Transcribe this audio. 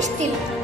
दिसतील.